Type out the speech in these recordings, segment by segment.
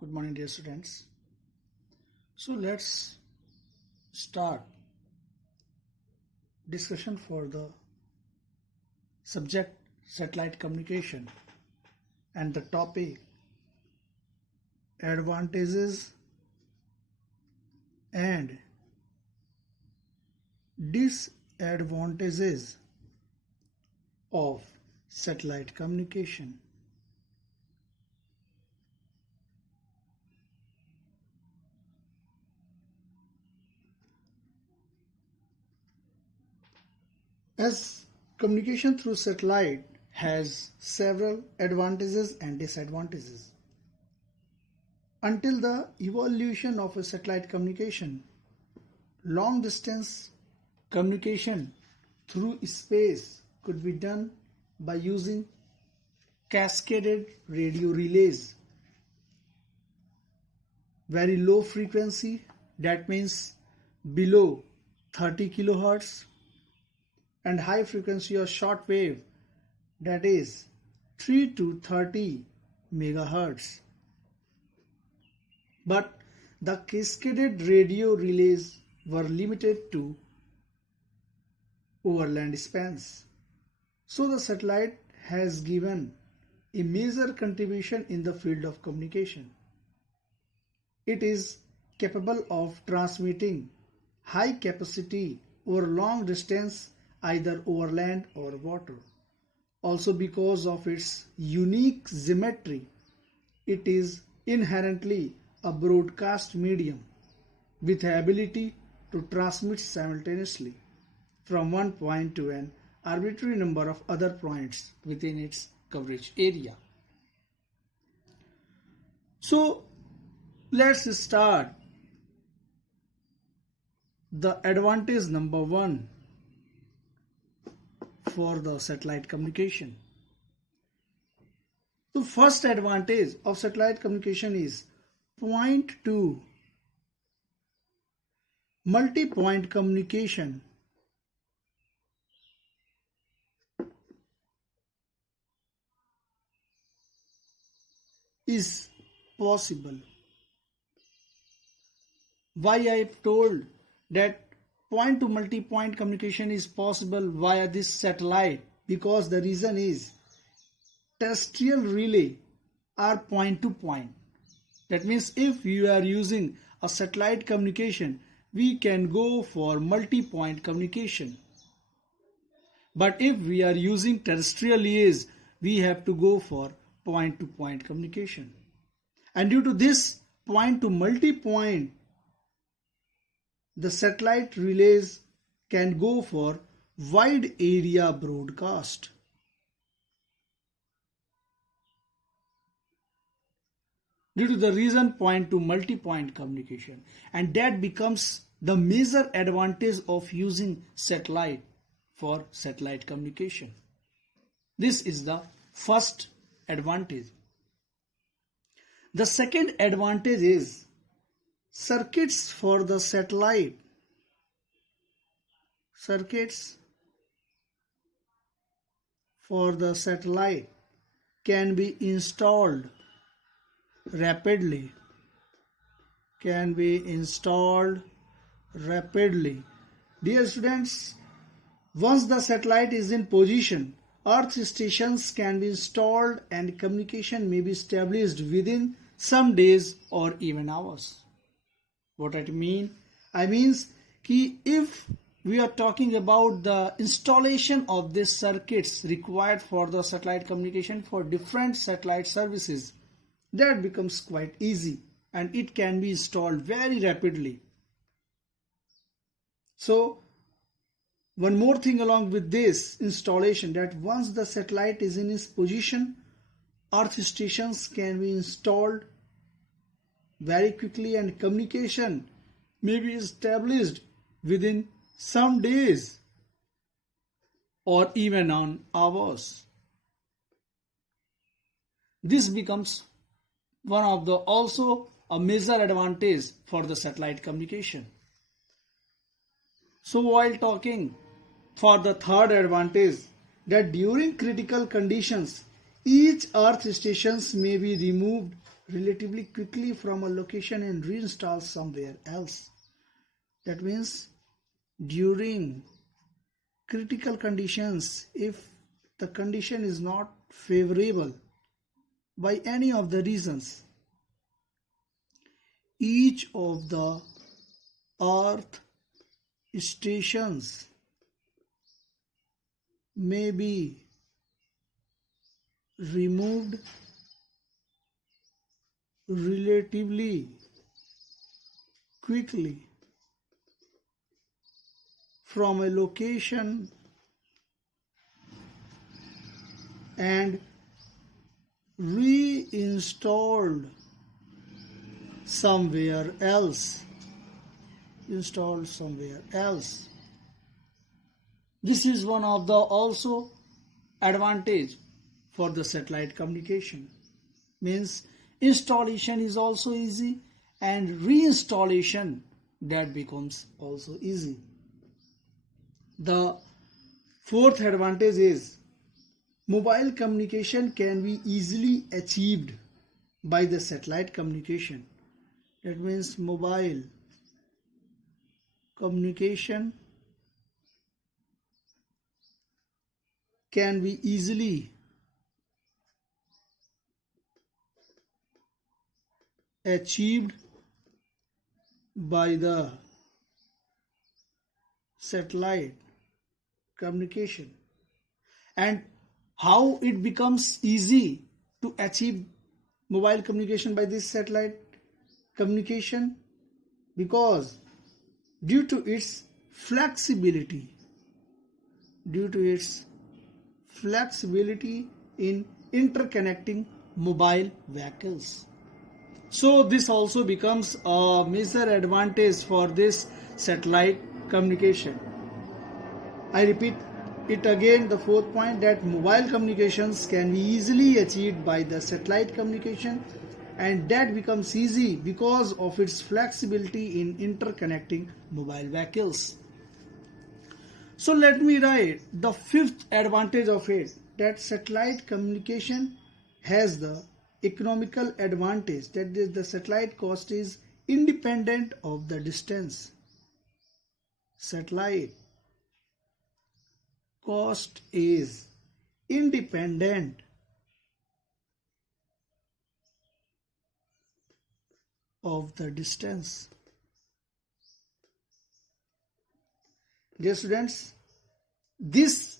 Good morning, dear students. So let's start discussion for the subject satellite communication and the topic advantages and disadvantages of satellite communication. As communication through satellite has several advantages and disadvantages. Until the evolution of a satellite communication, long distance communication through space could be done by using cascaded radio relays. Very low frequency, that means below 30 kilohertz, and high frequency or short wave, that is 3 to 30 megahertz. But the cascaded radio relays were limited to overland spans. So the satellite has given a major contribution in the field of communication. It is capable of transmitting high capacity over long distance either over land or water. Also, because of its unique symmetry, it is inherently a broadcast medium with the ability to transmit simultaneously from one point to an arbitrary number of other points within its coverage area. So, let's start the advantage number 1 for the satellite communication. The first advantage of satellite communication is point to multi-point communication. Is possible. Why I told that point to multi-point communication is possible via this satellite? Because the reason is terrestrial relay are point to point. That means if you are using a satellite communication, we can go for multi-point communication. But if we are using terrestrial liaise, we have to go for point to point communication. And due to this point to multi-point, the satellite relays can go for wide area broadcast. Due to the reason point to multi-point communication, and that becomes the major advantage of using satellite for satellite communication. This is the first advantage. The second advantage is circuits for the satellite. Circuits for the satellite can be installed rapidly. Can be installed rapidly. Dear students, once the satellite is in position, earth stations can be installed and communication may be established within some days or even hours. What I mean? I means that if we are talking about the installation of these circuits required for the satellite communication for different satellite services, that becomes quite easy and it can be installed very rapidly. So one more thing along with this installation, that once the satellite is in its position, earth stations can be installed very quickly and communication may be established within some days or even on hours. This becomes one of the also a major advantage for the satellite communication. So while talking for the third advantage, that during critical conditions, each earth stations may be removed relatively quickly from a location and reinstall somewhere else. That means during critical conditions, if the condition is not favorable by any of the reasons, each of the earth stations may be removed relatively quickly from a location and reinstalled somewhere else. This is one of the also advantage for the satellite communication. Means installation is also easy and reinstallation that becomes also easy. The fourth advantage is mobile communication can be easily achieved by the satellite communication. That means mobile communication can be easily achieved by the satellite communication. And how it becomes easy to achieve mobile communication by this satellite communication? Because due to its flexibility in interconnecting mobile vehicles. So this also becomes a major advantage for this satellite communication. I repeat it again, the fourth point, that mobile communications can be easily achieved by the satellite communication, and that becomes easy because of its flexibility in interconnecting mobile vehicles. So let me write the fifth advantage of it, that satellite communication has the economical advantage, that is, the satellite cost is independent of the distance. Satellite cost is independent of the distance. Dear students, this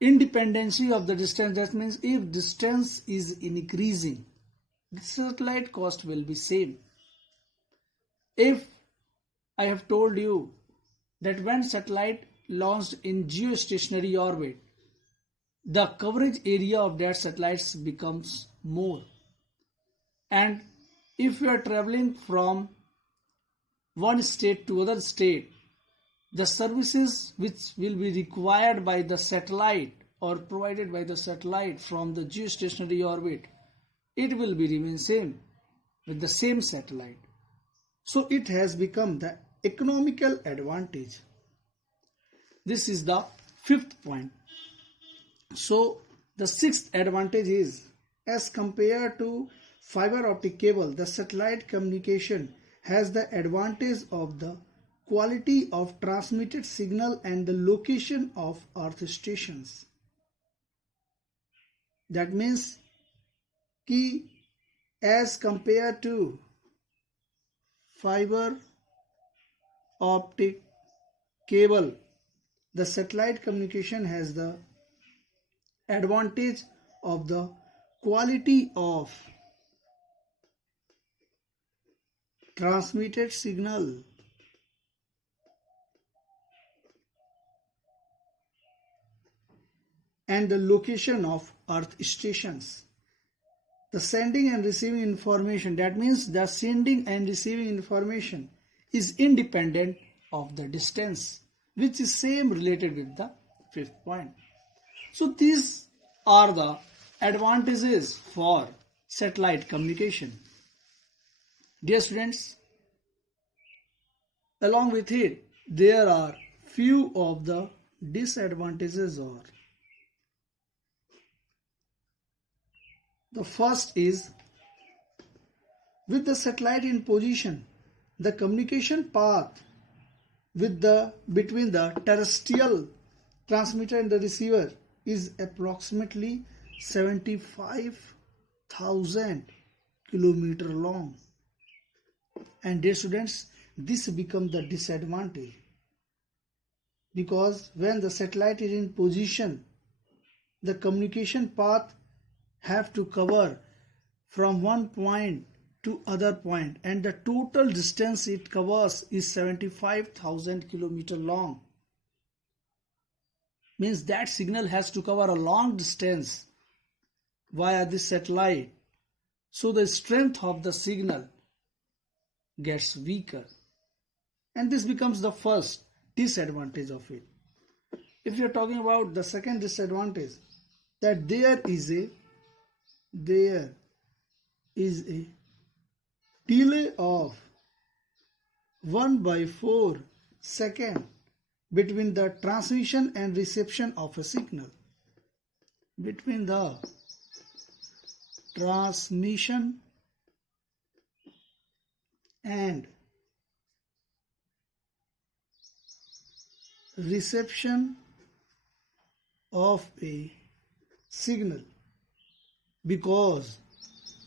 independency of the distance, that means if distance is increasing, the satellite cost will be same. If I have told you that when satellite launched in geostationary orbit, the coverage area of that satellites becomes more. And if you are traveling from one state to other state, the services which will be required by the satellite or provided by the satellite from the geostationary orbit, it will be remain same with the same satellite. So it has become the economical advantage. This is the fifth point. So the sixth advantage is, as compared to fiber optic cable, the satellite communication has the advantage of the quality of transmitted signal and the location of earth stations. That means कि as compared to fiber optic cable, the satellite communication has the advantage of the quality of transmitted signal and the location of earth stations. The sending and receiving information, that means the sending and receiving information is independent of the distance, which is same related with the fifth point. So these are the advantages for satellite communication. Dear students, along with it, there are few of the disadvantages. Or the first is With the satellite in position, the communication path between the terrestrial transmitter and the receiver is approximately 75,000 kilometer long. And dear students, this becomes the disadvantage, because when the satellite is in position, the communication path have to cover from one point to other point, and the total distance it covers is 75,000 kilometer long. Means that signal has to cover a long distance via this satellite, so the strength of the signal gets weaker, and this becomes the first disadvantage of it. If you are talking about the second disadvantage, that there is a delay of 1/4 second between the transmission and reception of a signal. Between the transmission and reception of a signal, because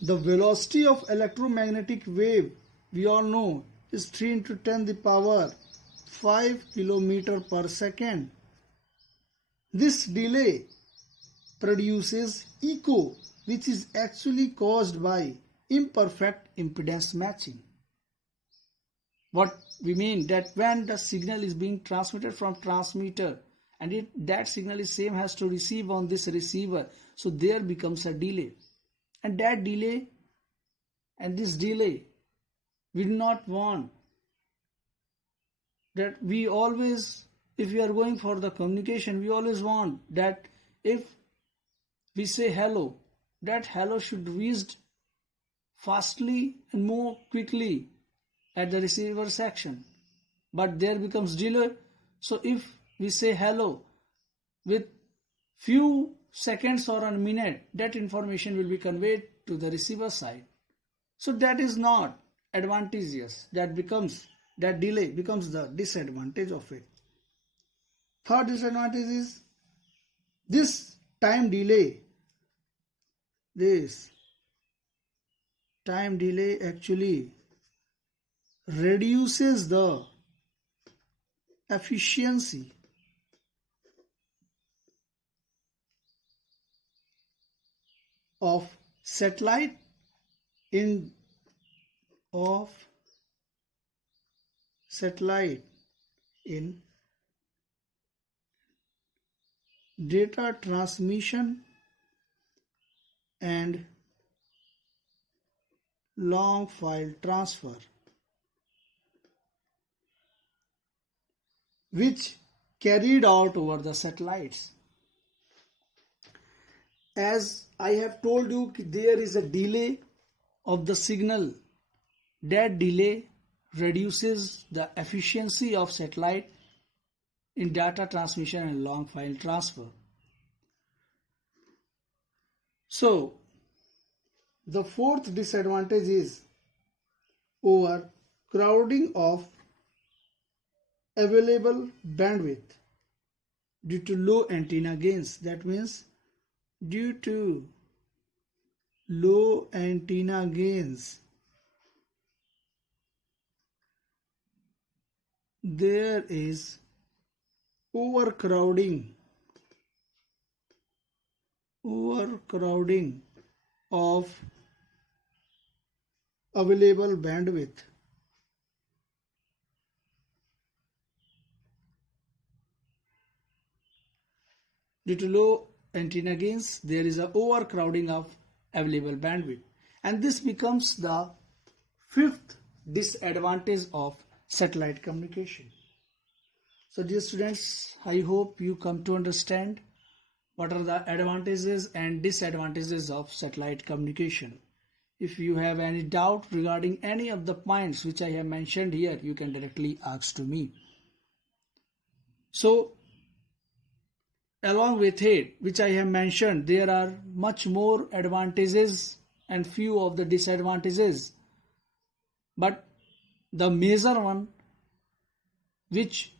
the velocity of electromagnetic wave, we all know, is 3 into 10 the power 5 kilometer per second. This delay produces echo, which is actually caused by imperfect impedance matching. What we mean, that when the signal is being transmitted from transmitter and that signal is same has to receive on this receiver, so there becomes a delay, and that delay and this delay we do not want. That we always, if we are going for the communication, we always want that if we say hello, that hello should reach fastly and more quickly at the receiver section, but there becomes delay. So if we say hello with few seconds or a minute, that information will be conveyed to the receiver side. So that is not advantageous. That delay becomes the disadvantage of it. Third disadvantage is this time delay actually reduces the efficiency of satellite in data transmission and long file transfer, which carried out over the satellites. As I have told you, there is a delay of the signal. That delay reduces the efficiency of satellite in data transmission and long file transfer. So the fourth disadvantage is overcrowding of available bandwidth due to low antenna gains. That means due to low antenna gains, there is overcrowding of available bandwidth. Due to low antenna gains, there is an overcrowding of available bandwidth, and this becomes the fifth disadvantage of satellite communication. So dear students, I hope you come to understand what are the advantages and disadvantages of satellite communication. If you have any doubt regarding any of the points which I have mentioned here, you can directly ask to me. So along with it, which I have mentioned, there are much more advantages and few of the disadvantages. but the major one, which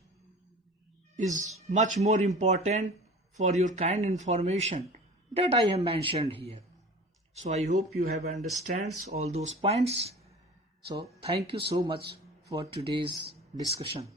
is much more important for your kind information, that I have mentioned here. So I hope you have understands all those points. So thank you so much for today's discussion.